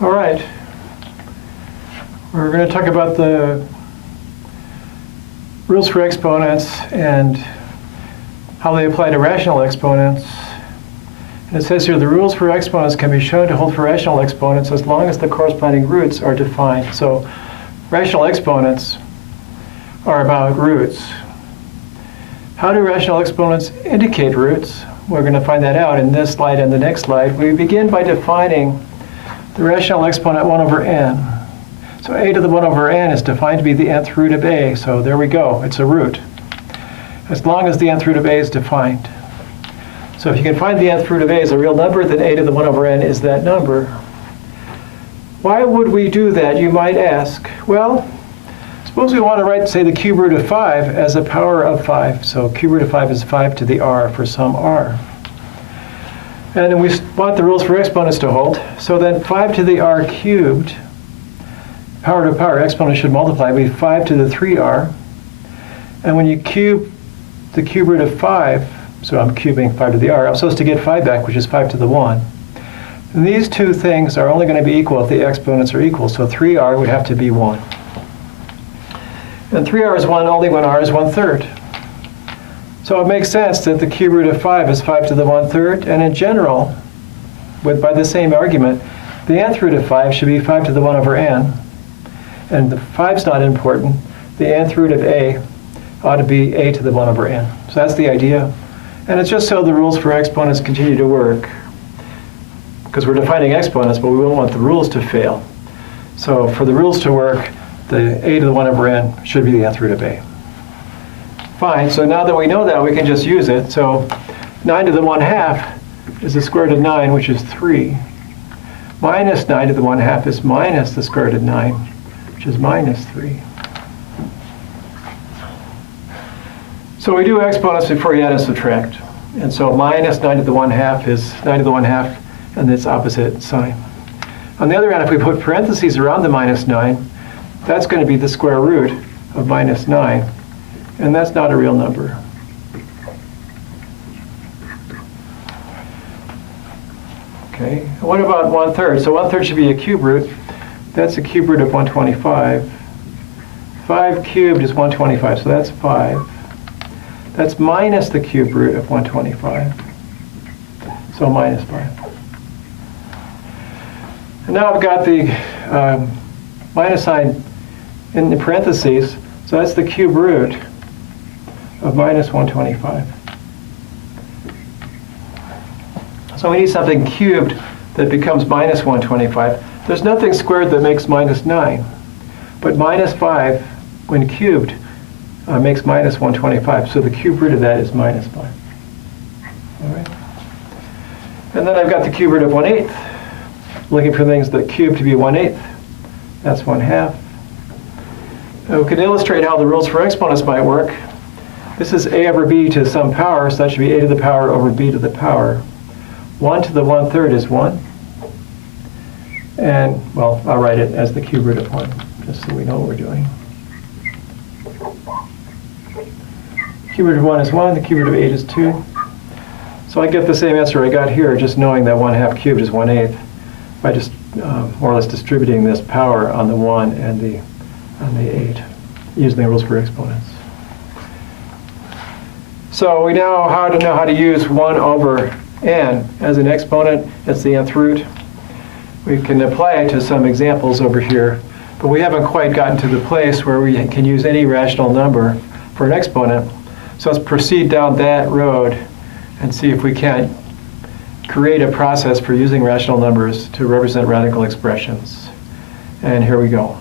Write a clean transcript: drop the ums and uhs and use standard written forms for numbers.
All right. We're going to talk about the rules for exponents and how they apply to rational exponents. And it says here, the rules for exponents can be shown to hold for rational exponents as long as the corresponding roots are defined. So rational exponents are about roots. How do rational exponents indicate roots? We're going to find that out in this slide and the next slide. We begin by defining the rational exponent 1 over n. So a to the 1 over n is defined to be the nth root of a. So there we go. It's a root, as long as the nth root of a is defined. So if you can find the nth root of a as a real number, then a to the 1 over n is that number. Why would we do that, you might ask? Well, suppose we want to write, say, the cube root of 5 as a power of 5. So cube root of 5 is 5 to the r for some r. And then we want the rules for exponents to hold. So then 5 to the r cubed, power to power, exponent should multiply, be 5 to the 3r. And when you cube the cube root of 5, so I'm cubing 5 to the r, I'm supposed to get 5 back, which is 5 to the 1. And these two things are only going to be equal if the exponents are equal. So 3r would have to be 1. And 3r is 1 only when r is 1/3. So it makes sense that the cube root of 5 is 5 to the 1/3. And in general, by the same argument, the nth root of 5 should be 5 to the 1 over n. And the 5's not important. The nth root of a ought to be a to the 1 over n. So that's the idea. And it's just so the rules for exponents continue to work. Because we're defining exponents, but we don't want the rules to fail. So for the rules to work, the a to the 1 over n should be the nth root of a. Fine, so now that we know that, we can just use it. So 9 to the 1/2 is the square root of 9, which is 3. Minus 9 to the 1/2 is minus the square root of 9, which is minus 3. So we do exponents before you add and subtract. And so minus 9 to the 1/2 is 9 to the 1/2 and its opposite sign. On the other hand, if we put parentheses around the minus 9, that's going to be the square root of minus 9. And that's not a real number. Okay, what about 1/3? So 1/3 should be a cube root. That's a cube root of 125. 5 cubed is 125, so that's 5. That's minus the cube root of 125. So minus 5. And now I've got the minus sign in the parentheses. So that's the cube root of minus 125. So we need something cubed that becomes minus 125. There's nothing squared that makes minus 9. But minus 5, when cubed, makes minus 125. So the cube root of that is minus 5. All right. And then I've got the cube root of 1/8. Looking for things that cube to be 1/8. That's 1/2. Now we could illustrate how the rules for exponents might work. This is a over b to some power, so that should be a to the power over b to the power. 1 to the 1/3 is 1. And, well, I'll write it as the cube root of 1, just so we know what we're doing. Cube root of 1 is 1, the cube root of 8 is 2. So I get the same answer I got here, just knowing that 1/2 cubed is 1/8, by just more or less distributing this power on the 1 and the 8, using the rules for exponents. So we now know how to use 1 over n as an exponent. It's the nth root. We can apply it to some examples over here, but we haven't quite gotten to the place where we can use any rational number for an exponent. So let's proceed down that road and see if we can't create a process for using rational numbers to represent radical expressions. And here we go.